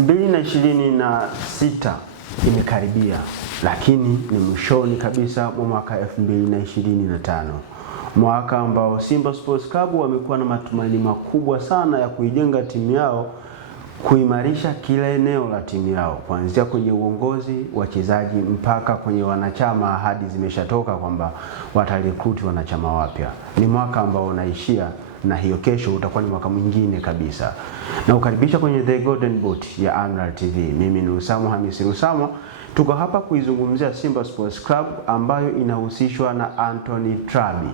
2026 imekaribia, lakini ni mwishoni kabisa mwa mwaka 2025. Mwaka ambao Simba Sports Club wamekuwa na matumaini makubwa sana ya kuijenga timu yao, kuimarisha kila eneo la timu yao, kuanzia kwenye uongozi, wachezaji mpaka kwenye wanachama. Ahadi zimeshatoka kwamba watarekruti wanachama wapya. Ni mwaka ambao unaishia, na hiyo kesho utakuwa ni mwaka mwingine kabisa. Na ukaribisha kwenye The Golden Boot ya Amral TV. Mimi ni Usama Hamisi Usama. Tuko hapa kuizungumzia Simba Sports Club ambayo inahusishwa na Anthony Trabi,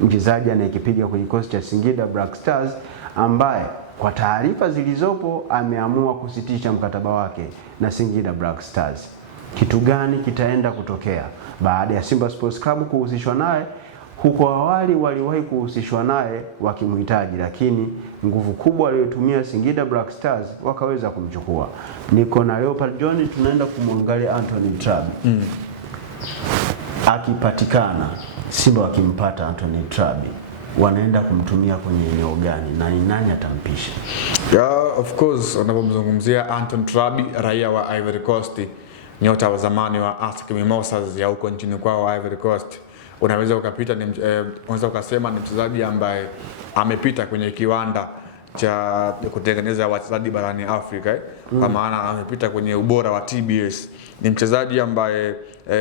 mchezaji anayekipiga kwenye kikosi cha Singida Black Stars, ambaye kwa taarifa zilizopo ameamua kusitisha mkataba wake na Singida Black Stars. Kitu gani kitaenda kutokea baada ya Simba Sports Club kuhusishwa naye? Huko awali waliwahi kuhusishwa naye wakimhitaji, lakini nguvu kubwa aliyotumia Singida Black Stars wakaweza kumchukua. Niko na Leopard John, tunaenda kumwangalia Anthony Trabi. Akipatikana, Simba wakimpata Anthony Trabi, wanaenda kumtumia kwenye eneo gani na ni nani atampisha? Of course, unapomzungumzia Anthony Trabi, raia wa Ivory Coast, nyota wa zamani wa ASEC Mimosas ya huko nchini kwao Ivory Coast, unaweza ukasema ni mchezaji ambaye amepita kwenye kiwanda cha kutengeneza wachezaji barani Afrika, kwa maana amepita kwenye ubora wa TBS. Ni mchezaji ambaye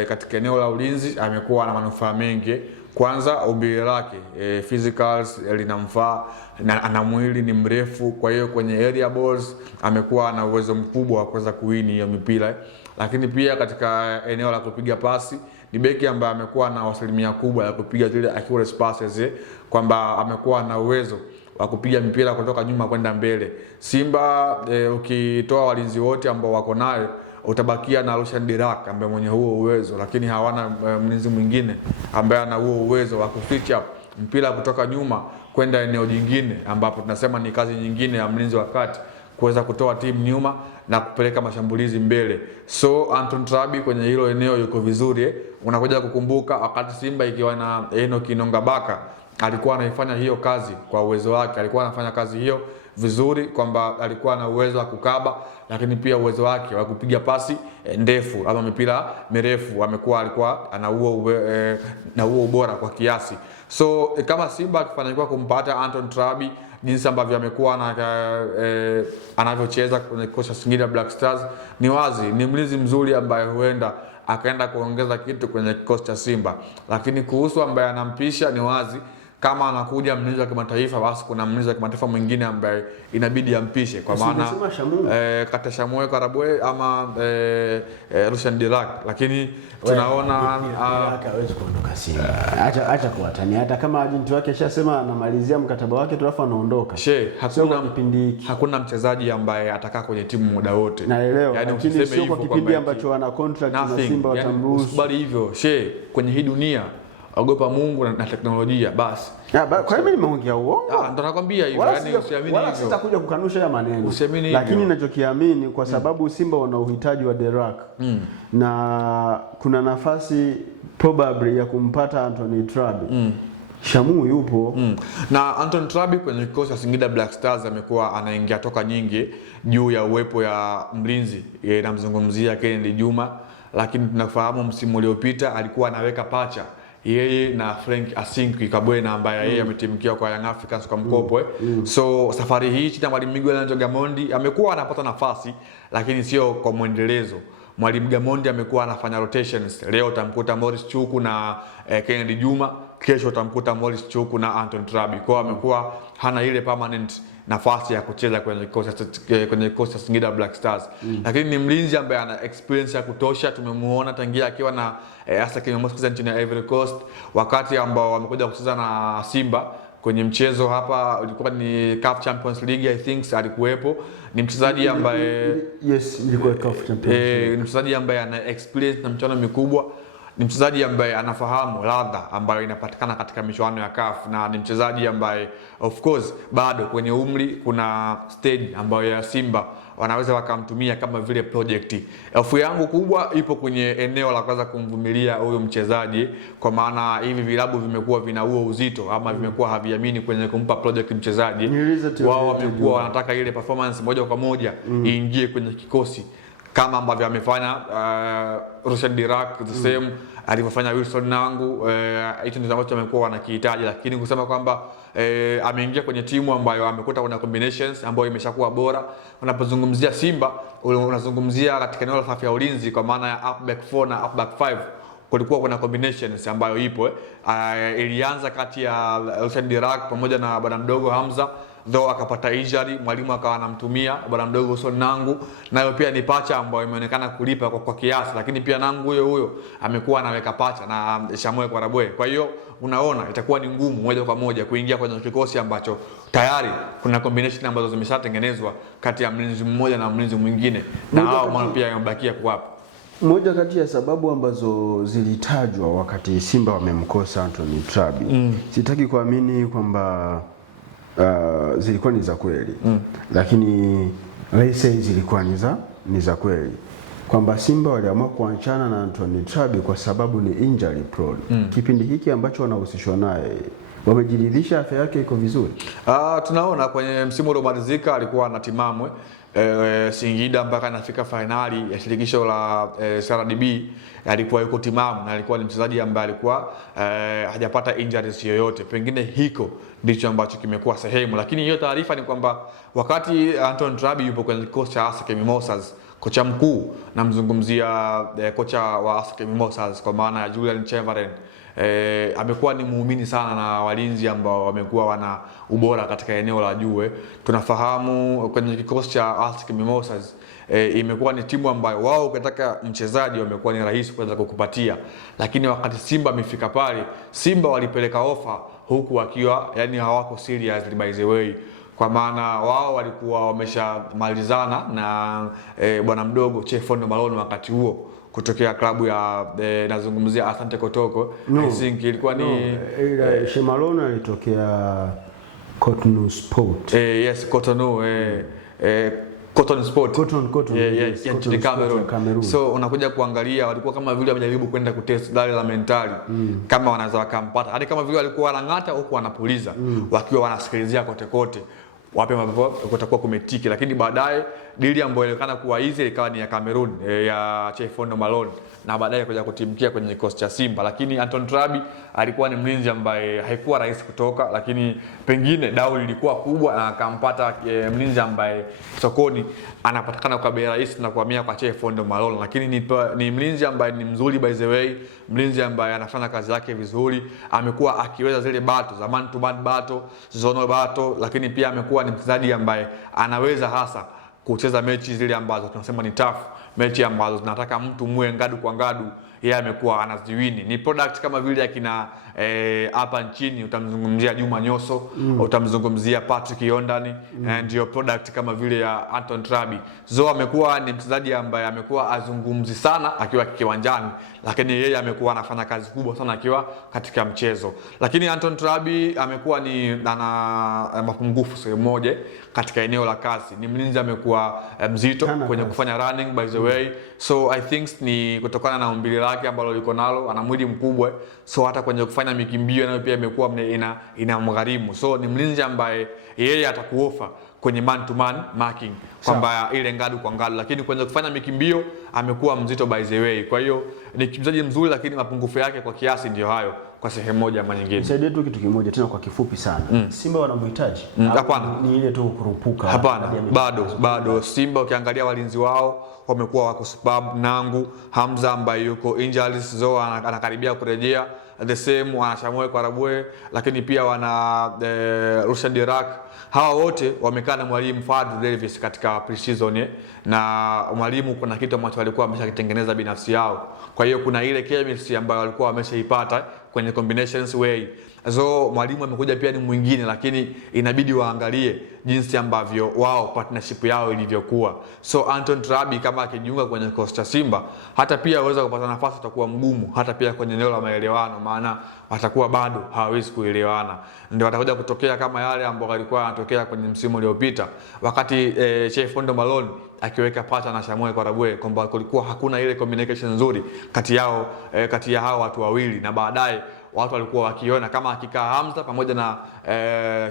katika eneo la ulinzi amekuwa na manufaa mengi. Kwanza umbile lake, physicals linamfaa, na ana mwili, ni mrefu, kwa hiyo kwenye area balls amekuwa na uwezo mkubwa wa kuweza kuwini hiyo mipira. Lakini pia katika eneo la kupiga pasi, ni beki ambaye amekuwa na asilimia kubwa ya kupiga zile accurate passes, kwamba amekuwa na uwezo wa kupiga mipira kutoka nyuma kwenda mbele. Simba ukitoa walinzi wote ambao wako nayo, utabakia na Rushan Dirak ambaye mwenye huo uwezo, lakini hawana mlinzi mwingine ambaye ana huo uwezo wa kuficha mpira kutoka nyuma kwenda eneo jingine, ambapo tunasema ni kazi nyingine ya mlinzi wa kati, kuweza kutoa timu nyuma na kupeleka mashambulizi mbele. So Anthony Trabi kwenye hilo eneo yuko vizuri. Unakuja kukumbuka wakati Simba ikiwa na Enock Inonga Baka, alikuwa anaifanya hiyo kazi kwa uwezo wake, alikuwa anafanya kazi hiyo vizuri, kwamba alikuwa na uwezo wa kukaba, lakini pia uwezo wake wa kupiga pasi ndefu ama mipira mirefu alikuwa ana huo ubora kwa kiasi. So kama Simba akifanikiwa kumpata Anthony Trabi, jinsi ambavyo amekuwa anavyocheza kwenye kocha Singida Black Stars, ni wazi ni mlinzi mzuri ambaye huenda akaenda kuongeza kitu kwenye kikosi cha Simba. Lakini kuhusu ambaye anampisha, ni wazi kama anakuja mlinzi wa kimataifa, basi kuna mlinzi wa kimataifa mwingine ambaye inabidi ampishe, kwa maana kata Shamoe Karabwe ama Rushan Dirak. Lakini tunaona hawezi kuondoka Simba. Acha kuwatani, hata kama agent wake ashasema anamalizia mkataba wake alafu anaondoka. Hakuna mchezaji ambaye atakaa kwenye timu muda wote. Naelewa, yani usiseme hivyo kwa kipindi ambacho ana contract na Simba watamruhusu. Usibali hivyo. Kwenye hii dunia ogopa Mungu na teknolojia basi. Kwa hiyo mimi nimeongea uongo. Ndo nakwambia hivyo, yani usiamini hivyo. Wala sitakuja kukanusha haya maneno. Lakini ninachokiamini, kwa sababu Simba wana uhitaji wa Dirak, na kuna nafasi probably ya kumpata Anthony Trabi. Shamu yupo. Na Anthony Trabi kwenye kikosi cha Singida Black Stars amekuwa anaingia toka nyingi juu ya uwepo ya mlinzi, namzungumzia Kennedy Juma. Lakini tunafahamu msimu uliopita alikuwa anaweka pacha yeye na Frank Asingui Kabwena, ambaye yeye ametimkia kwa Young Africans kwa mkopo. So safari hii chini ya Mwalimu Miguel Gamondi amekuwa anapata nafasi, lakini sio kwa muendelezo. Mwalimu Gamondi amekuwa anafanya rotations. Leo utamkuta Morris Chuku na Kennedy Juma, kesho utamkuta Morris Chuku na Anthony Trabi. Kwa amekuwa hana ile permanent nafasi ya kucheza kwenye kikosi cha Singida Black Stars. Lakini ni mlinzi ambaye ana experience ya kutosha. Tumemuona tangia akiwa na ASEC Mimosas nchini Ivory Coast, wakati ambao wamekuja kucheza na Simba kwenye mchezo hapa, ulikuwa ni CAF Champions League, I think alikuwepo. Ni mchezaji ambaye ilikuwa CAF Champions League. Ni mchezaji ambaye ana experience na michuano mikubwa. Ni mchezaji ambaye anafahamu ladha ambayo inapatikana katika michuano ya CAF, na ni mchezaji ambaye of course bado kwenye umri kuna stage ambayo ya Simba wanaweza wakamtumia kama vile project. Hofu yangu kubwa ipo kwenye eneo la kwanza kumvumilia huyo mchezaji, kwa maana hivi vilabu vimekuwa vina huo uzito ama vimekuwa haviamini kwenye kumpa project mchezaji. Wao wamekuwa wanataka ile performance moja kwa moja iingie kwenye kikosi kama ambavyo amefanya Rushan Dirac the same alivyofanya Wilson Nangu. Hicho ndio ambacho amekuwa wanakihitaji, lakini kusema kwamba ameingia kwenye timu ambayo amekuta kuna combinations ambayo imeshakuwa bora. Unapozungumzia Simba unazungumzia katika eneo la safu ya ulinzi, kwa maana ya up back 4 na up back 5 kulikuwa kuna combinations ambayo ipo ilianza kati ya Rushan Dirac pamoja na bwana mdogo Hamza, though akapata injury, mwalimu akawa anamtumia bwana mdogo Wilson Nangu, nayo pia ni pacha ambayo imeonekana kulipa kwa kiasi, lakini pia Nangu huyo amekuwa anaweka pacha na Samuel Kwarabwe. Kwa hiyo unaona itakuwa ni ngumu moja kwa moja kuingia kwenye kikosi ambacho tayari kuna combination ambazo zimeshatengenezwa kati ya mlinzi mmoja na mlinzi mwingine, na hao maana pia yamebakia kuwapo. Moja kati ya sababu ambazo zilitajwa wakati Simba wamemkosa Anthony Trabi, sitaki kuamini kwamba zilikuwa ni za kweli, lakini raise zilikuwa ni za kweli, kwamba Simba waliamua kuachana na Anthony Trabi kwa sababu ni injury prone. Kipindi hiki ambacho wanahusishwa naye, wamejiridhisha afya yake iko vizuri? Tunaona kwenye msimu uliomalizika alikuwa na timamwe Singida mpaka anafika finali ya shirikisho la CRDB, alikuwa yuko timamu na alikuwa ni mchezaji ambaye alikuwa hajapata injuries yoyote. Pengine hiko ndicho ambacho kimekuwa sehemu, lakini hiyo taarifa ni kwamba wakati Anthony Trabi yupo kwenye kikosi cha ASEC Mimosas, kocha mkuu namzungumzia kocha wa ASEC Mimosas kwa maana ya Julian Cheveren, amekuwa ni muumini sana na walinzi ambao wamekuwa wana ubora katika eneo la juu. Tunafahamu kwenye kikosi cha ASEC Mimosas imekuwa ni timu ambayo wao ukitaka mchezaji wamekuwa ni rahisi kuweza kukupatia, lakini wakati Simba amefika pale, Simba walipeleka ofa huku wakiwa yani hawako serious by the way, kwa maana wao walikuwa wameshamalizana na bwana mdogo Chefondo Malone wakati huo kutokea klabu ya nazungumzia Asante Kotoko. I think ilikuwa ni Shemalone alitokea Cotonou Sport. Yes, Cotonou Cotton Sport. Yes, nchini Cameroon. So unakuja kuangalia walikuwa kama vile wamejaribu kwenda kutest dali la mentali kama wanaweza wakampata. Hadi kama vile walikuwa wanang'ata huko wanapuliza wakiwa wanasikilizia kote kote wapi ambapo kutakuwa kumetiki, lakini baadaye dili ambayo ilionekana kuwa easy ikawa ni ya Cameroon ya Chefondo Malone, na baadaye kuja kutimkia kwenye kikosi cha Simba. Lakini Anthony Trabi alikuwa ni mlinzi ambaye haikuwa rahisi kutoka, lakini pengine dau lilikuwa kubwa na akampata mlinzi ambaye sokoni anapatikana kwa bei rahisi na kuhamia kwa Chefondo Malone. Lakini ni mlinzi ambaye ni mzuri by the way, mlinzi ambaye anafanya kazi yake vizuri, amekuwa akiweza zile battle za man to man battle, zonal battle, lakini pia amekuwa ni mchezaji ambaye anaweza hasa kucheza mechi zile ambazo tunasema ni tough, mechi ambazo zinataka mtu muwe ngadu kwa ngadu, yeye amekuwa anaziwini. Ni product kama vile akina hapa nchini utamzungumzia Juma Nyoso, utamzungumzia Patrick Yondani, ndio product kama vile ya Anthony Trabi. Amekuwa ni mchezaji ambaye amekuwa azungumzi sana akiwa kiwanjani, lakini yeye amekuwa anafanya kazi kubwa sana akiwa katika mchezo. Lakini Anthony Trabi amekuwa ni ana mapungufu sehemu moja katika eneo la kasi. Ni mlinzi amekuwa mzito kwenye kufanya running by the way. So I think ni kutokana na umbile lake ambalo liko nalo, ana mwili mkubwa, so hata kwenye kufanya mikimbio nayo pia imekuwa inamgharimu. So ni mlinzi ambaye yeye atakuofa kwenye man to man marking kwamba ile ngadu kwa ngadu, lakini kwenye kufanya mikimbio amekuwa mzito by the way. Kwa hiyo ni mchezaji mzuri, lakini mapungufu yake kwa kiasi ndio hayo kwa sehemu moja ama nyingine. Nisaidie tu kitu kimoja tena kwa kifupi sana. Simba wanamhitaji? Hapana. Ni ile tu kurupuka. Hapana. Bado Simba ukiangalia walinzi wao wamekuwa wako superb. Nangu, Hamza ambaye yuko injuries anakaribia kurejea, the same wana Samuel Kwarabwe, lakini pia wana Rushan Dirac. Hawa wote wamekaa na mwalimu Fadlu Davis katika pre-season na mwalimu kuna kitu ambacho walikuwa wameshakitengeneza binafsi yao. Kwa hiyo kuna ile chemistry ambayo walikuwa wameshaipata kwenye combinations way So mwalimu amekuja pia ni mwingine, lakini inabidi waangalie jinsi ambavyo wao partnership yao ilivyokuwa. So Anton Trabi kama akijiunga kwenye kikosi cha Simba, hata pia aweza kupata nafasi itakuwa mgumu, hata pia kwenye eneo la maelewano, maana watakuwa bado hawawezi kuelewana. Ndio watakuja kutokea kama yale ambayo yalikuwa yanatokea kwenye msimu uliopita wakati Chef Fondo Malone akiweka pacha na Samuel Karabwe, kwamba kulikuwa hakuna ile communication nzuri kati ya hao watu wawili, na baadaye watu walikuwa wakiona kama akikaa Hamza pamoja na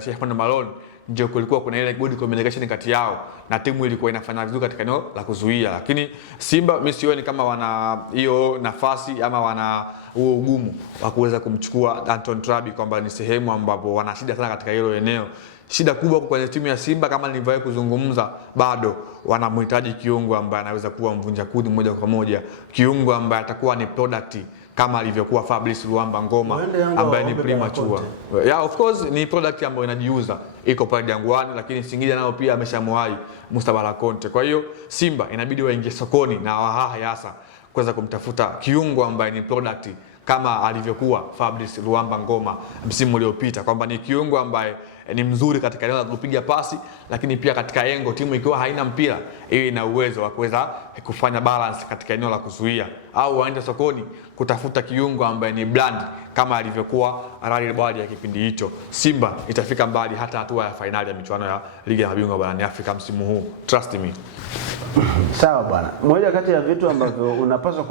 Chef Fondo Malone ndio kulikuwa kuna ile good communication kati yao na timu ilikuwa inafanya vizuri katika eneo la kuzuia. Lakini Simba mimi sioni kama wana hiyo nafasi ama wana huo ugumu wa kuweza kumchukua Anton Trabi, kwamba ni sehemu ambapo wana shida sana katika hilo eneo. Shida kubwa kwenye timu ya Simba kama nilivyowahi kuzungumza, bado wanamhitaji kiungo ambaye anaweza kuwa mvunja kuni moja kwa moja, kiungo ambaye atakuwa ni product kama alivyokuwa Fabrice Luamba Ngoma ambaye ni premature. Yeah, of course ni product ambayo inajiuza, iko pale Jangwani, lakini Singida nao pia ameshamwahi Musa Bala Conte. Kwa hiyo Simba inabidi waingie sokoni na wahaha hasa kuweza kumtafuta kiungo ambaye ni product kama alivyokuwa Fabrice Luamba Ngoma msimu uliopita, kwamba ni kiungo ambaye ni mzuri katika eneo la kupiga pasi, lakini pia katika engo timu ikiwa haina mpira hiyo ina uwezo wa kuweza kufanya balance katika eneo la kuzuia, au waende sokoni kutafuta kiungo ambaye ni brand kama alivyokuwa Rally Bwali ya kipindi hicho. Simba itafika mbali hata hatua ya finali ya michuano ya Ligi ya Mabingwa barani Afrika msimu huu, trust me. Sawa bwana, moja kati ya vitu ambavyo unapaswa